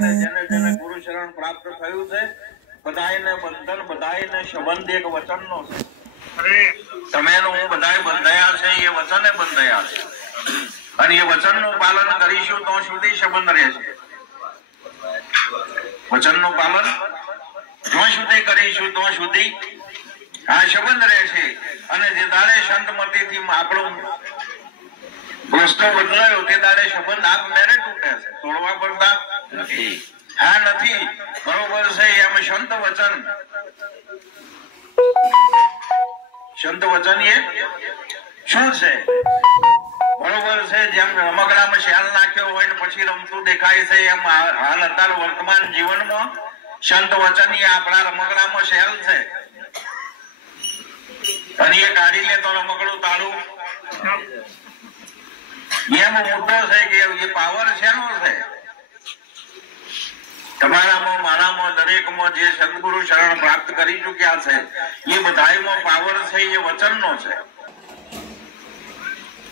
છે જેને જેને ગુરુ શરણ પ્રાપ્ત થયું છે બધાયને બંધન બધાયને સંબંધ એક વચનનો છે તમે હું બધાય બંધાયા છે એ વચને બંધાયા છે અને એ વચનનું પાલન કરીશું તો સુધી સંબંધ રહેશે વચનનું પાલન જો સુધી કરીશું તો સુધી આ સંબંધ રહેશે અને જે દાડે સંતમતીથી આપણું રસ્તો બદલાયો તે દાડે સંબંધ આપ મેરે તૂટે છે તોડવા પડતા નથી હા નથી બરોબર છે એમ સંત વચન એ શું છે બરોબર છે જેમ રમકડામાં શાલ નાખ્યો હોય ને પછી રમતું દેખાય છે એમ હાલ અત્યારે વર્તમાન જીવનમાં સંત વચન એ આપણા રમકડામાં શાલ છે અને એ કાઢી લે તો રમકડું તાળું એમ મુદ્દો છે કે એ પાવર શેનો છે તમારામાં મારામાં દરેકમાં જે સદગુરુ શરણ પ્રાપ્ત કરી ચુક્યા છે એ બધાયમાં પાવર છે એ વચનનો છે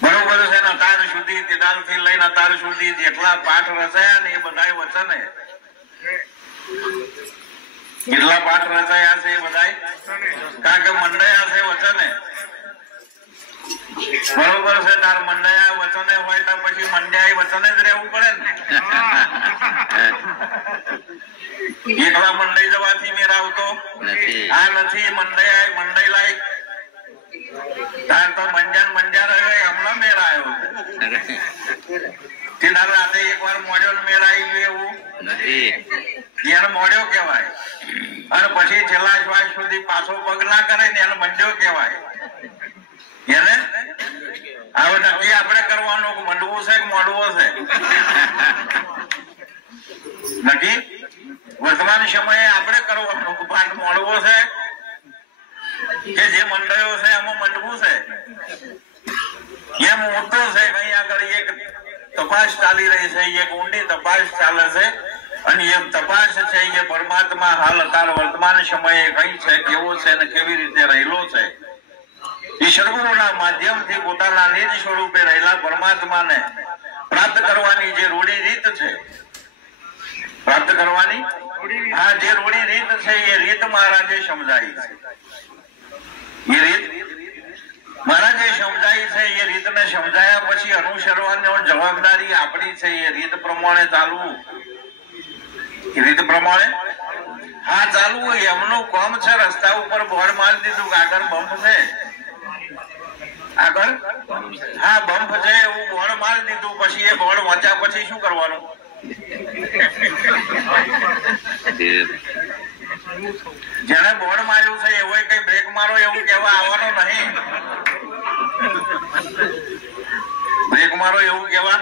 બરોબર છે ને અત્યાર સુધી તેદાલથી લઈને અત્યાર સુધી જેટલા પાઠ રચાયા ને એ બધા વચને કેટલા પાઠ રચાયા છે એ બધા કારણ કે મંડાયા છે વચને બરોબર છે તાર મંડાયા વચને હોય તો પછી મંડ્યા વચને જ રહેવું પડે ને એકલા મંડાઈ જવાથી મેર આવતો આ નથી મંડાયેલા તાર તો મંડ્યા રહ્યો હમણાં મેર આવ્યો તે તાર રાતે એક વાર મોડ્યો ને મેર આવી ગયો એવું નથી એને મોડ્યો કહેવાય અને પછી છેલ્લા શ્વાસ સુધી પાછો પગ ના કરે ને એને મંડ્યો કહેવાય એને હવે નક્કી આપણે કરવાનું મંડવું છે કે મોડવું છે નક્કી વર્તમાન સમયે આપણે કરવાનું પાઠ મોડવો છે કે જે મંડળો છે એમાં મંડવું છે એમ મોટો છે કઈ આગળ એક તપાસ ચાલી રહી છે એક ઊંડી તપાસ ચાલે છે અને એ તપાસ છે એ પરમાત્મા હાલ અત્યારે વર્તમાન સમયે કઈ છે કેવો છે અને કેવી રીતે રહેલો છે એ સદગુરુના માધ્યમથી પોતાના નિજ સ્વરૂપે રહેલા પરમાત્માને પ્રાપ્ત કરવાની જે રૂઢી રીત છે પ્રાપ્ત કરવાની હા જે રૂઢી રીત છે એ રીત મહારાજે સમજાઈ છે એ રીત મહારાજે સમજાઈ છે એ રીતને સમજાયા પછી અનુસરવાની જવાબદારી આપણી છે એ રીત પ્રમાણે ચાલવું એ રીત પ્રમાણે હા ચાલવું એમનું કામ છે રસ્તા ઉપર બોર્ડ મારી દીધું આગળ બંપ છે આગળ હા બંપ છે એવું બોર્ડ મારી દીધું પછી એ બોર્ડ વાંચ્યા પછી શું કરવાનું જેને બોર્ડ માર્યું છે એવો કઈ બ્રેક મારો એવું કેવા આવવાનો નહીં બ્રેક મારો એવું કેવા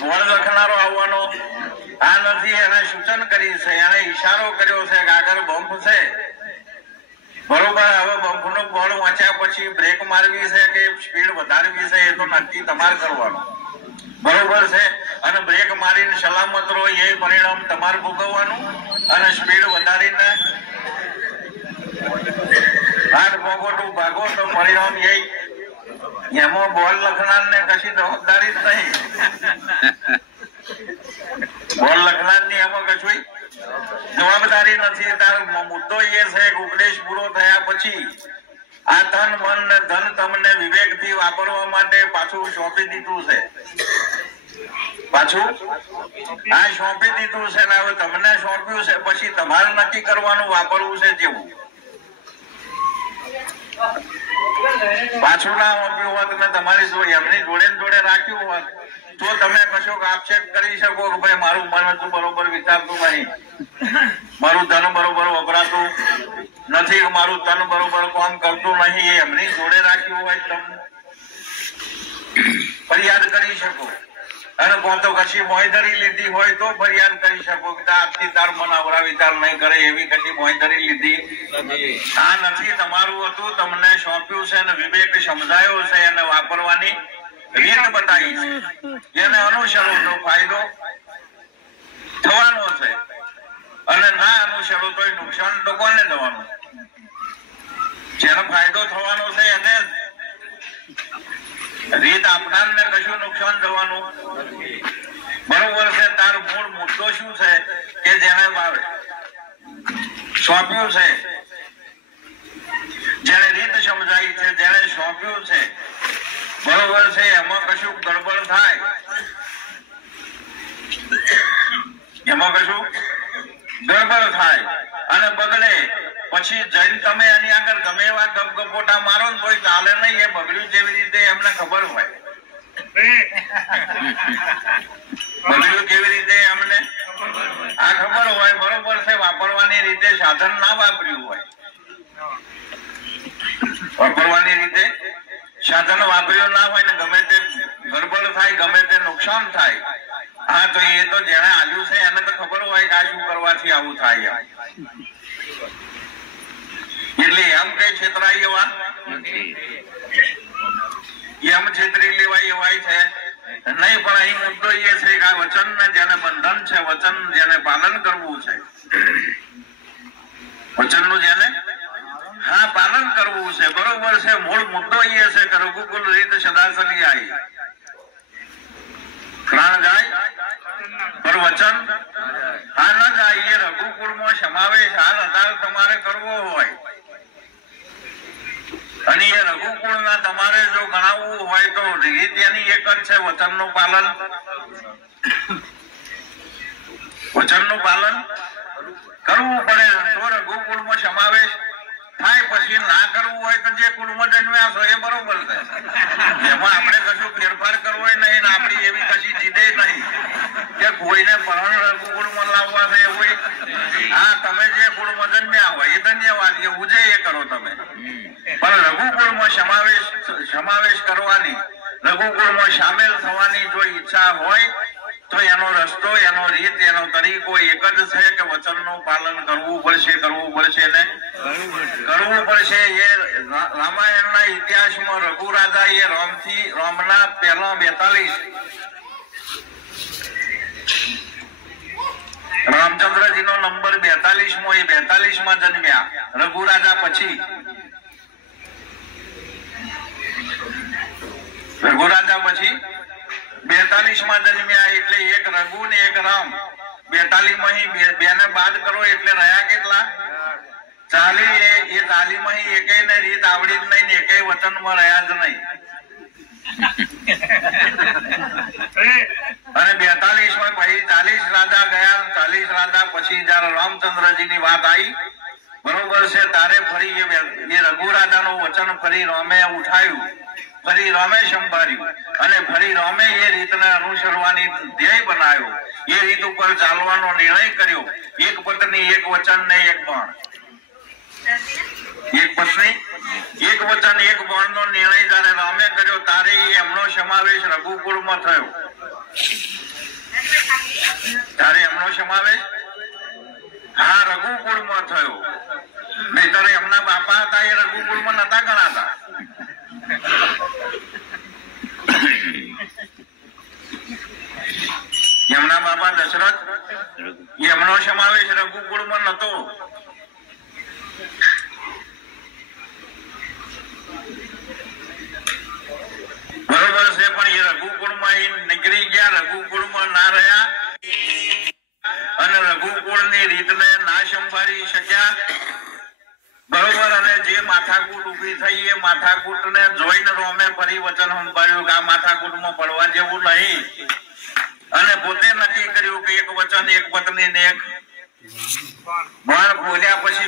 બોર્ડ લખનારો આવવાનો આ નથી એને સૂચન કરી છે એને ઈશારો કર્યો છે કે આગળ બંપ છે બરોબર હવે બંપ નો બોર્ડ વાંચ્યા પછી બ્રેક મારવી છે કે સ્પીડ વધારવી છે એ તો નક્કી તમારે કરવાનું બરોબર છે અને બ્રેક મારીને સલામત રહો એ પરિણામ તમારે ભોગવવાનું અને સ્પીડ વધારીને હાથ ભોગવટું ભાગો તો પરિણામ એમાં બોલ લખનાર ને કશી જવાબદારી જ નહીં બોલ લખનાર ની એમાં કશું જવાબદારી નથી તાર મુદ્દો એ છે કે ઉપદેશ પૂરો થયા પછી આ તન મન ને ધન તમને વિવેક થી વાપરવા માટે પાછું સોંપી દીધું છે પાછું આ સોંપી દીધું છે ને હવે તમને સોંપ્યું છે પછી તમારે નક્કી કરવાનું વાપરવું છે જેવું પાછું ના સોંપ્યું હોત ને તમારી એમની જોડે રાખ્યું હોત તો તમે કશો આક્ષેપ કરી શકો કે ભાઈ મારું મન હતું બરોબર વિચારતું નહીં મારું ધન બરોબર વપરાતું નથી મારું તન બરોબર કામ કરતું નહીં એમની જોડે રાખ્યું હોય તમે ફરિયાદ કરી શકો અને તો કશી મોયધરી લીધી હોય તો ફરિયાદ કરી શકો કે આજથી તાર મન અવરા વિચાર નહીં કરે એવી કશી મોયધરી લીધી આ નથી તમારું હતું તમને સોંપ્યું છે અને વિવેક સમજાયો છે એને વાપરવાની રીત બતાવી છે જેને અનુસરો તો ફાયદો થવાનો છે અને ના અનુસરો તો નુકસાન તો કોને થવાનું જેનો ફાયદો થવાનો છે એને રીત આપનાર ને કશું નુકસાન થવાનું બરોબર છે તાર મૂળ મુદ્દો શું છે સોંપ્યું છે, જેને રીત સમજાઈ છે, જેને સોંપ્યું છે, બરોબર છે, એમાં કશું ગડબડ થાય, એમાં કશું ગડબડ થાય અને બગડે, પછી જઈને તમે એની આગળ ગમે એવા ગપગપોટા મારો ને તોય ચાલે નહીં. એ બગડ્યું જેવી રીતે એમને ખબર હોય, બગડ્યું કેવી રીતે એમને આ ખબર હોય, બરોબર છે. વાપરવાની રીતે સાધન ના વાપર્યું હોય, વાપરવાની રીતે સાધન વાપર્યું ના હોય ને ગમે તે ગડબડ થાય, ગમે તે નુકસાન થાય, હા તો એ તો જેને આવ્યું છે એને તો ખબર હોય કે આ શું કરવાથી આવું થાય. એટલે એમ કઈ છેતરાય એવા એમ છેતરી લેવાય એવાય છે નહીં. પણ અહીં મુદ્દો એ છે કે આ વચન ને જેને બંધન છે, વચન જેને પાલન કરવું છે, વચન નું જેને પાલન કરવું છે, બરોબર છે. મૂળ મુદ્દો એ છે કે રઘુકુલ રીત સદાસલી આવી, પ્રાણ જાય પર વચન હા ન જાય. એ રઘુકુળ માં સમાવેશ હાલ અત્યારે તમારે કરવો હોય અને એ રઘુકુળ ના તમારે જો ગણાવવું હોય તો રીત એની એક જ છે, વચન નું પાલન, વચન નું પાલન કરવું પડે તો રઘુકુળ માં સમાવેશ થાય. પછી ના કરવું હોય તો જે કુળમાં જન્મ્યા છો એ બરોબર છે, એમાં આપણે કશું ફેરફાર કરવો નહીં ને આપણી એવી કશી જીદે નહીં કે કોઈને પણ રઘુકુળમાં લાવવા છે એવું. હા, તમે જે કુળમાં જન્મ્યા હોય એ ધન્યવાદ, એ ઉજે એ કરો તમે, પણ રઘુકુળમાં સમાવેશ કરવાની, રઘુકુળમાં સામેલ થવાની જો ઈચ્છા હોય તો એનો રસ્તો, એનો રીત, એનો તરીકો એક જ છે કે વચનનું પાલન કરવું પડશે, કરવું પડશે ને કરવું પડશે. એ રામાયણના ઇતિહાસમાં રઘુ રાજા એ રામના પહેલા 42 રામચંદ્રજી નો નંબર 42 માં, એ 42 માં જન્મ્યા. રઘુ રાજા પછી રઘુ રાજા પછી 42 માં જન્મ્યા. એટલે એક રઘુ ને એક રામ, 42 માં બે ને બાદ કરો એટલે રહ્યા કેટલા? 40. એ 40 માં એકેય ને રીત આવડી જ નહીં ને એકેય વચન માં રહ્યા જ નહીં. અને 42 માં પછી 40 રાજા ગયા. 40 રાજા પછી જયારે રામચંદ્રજી ની વાત આવી, બરોબર છે, તારે ફરી એ રઘુ રાજા નું વચન ફરી રામે ઉઠાયું, ફરી રામે સંભાળ્યું અને ફરી રામે એ રીતને અનુસરવાની ધ્યેય બનાવ્યો, એ રીત ઉપર ચાલવાનો નિર્ણય કર્યો. એક પત્ની, એક વચન ને એક બાણ, એક પત્ની, એક વચન, એક બાણ નો નિર્ણય જયારે રામે કર્યો તારે એમનો સમાવેશ રઘુકુળમાં થયો. ત્યારે એમનો સમાવેશ રઘુકુળમાં થયો. નહીતર એમના બાપા હતા એ રઘુકુળમાં નતા ગણાતા. એમના બાપા દશરથ, એમનો સમાવેશ રઘુકુળમાં નતો. બરોબર છે, પણ એ રઘુકુળમાં નીકળી ગયા, રઘુકુળમાં ના રહ્યા અને રઘુકુળની રીતને ના સંભાળી શક્યા. બરોબર. અને જે માથાકૂટ ઉભી થઈ એ માથાકૂટ ને જોઈને રોમે ફરી વચન સંભાળ્યું કે આ માથાકૂટમાં પડવા જેવું નહીં, અને પોતે નક્કી કર્યું કે એક વચન, એક પત્ની ને એક બાણ બોલ્યા પછી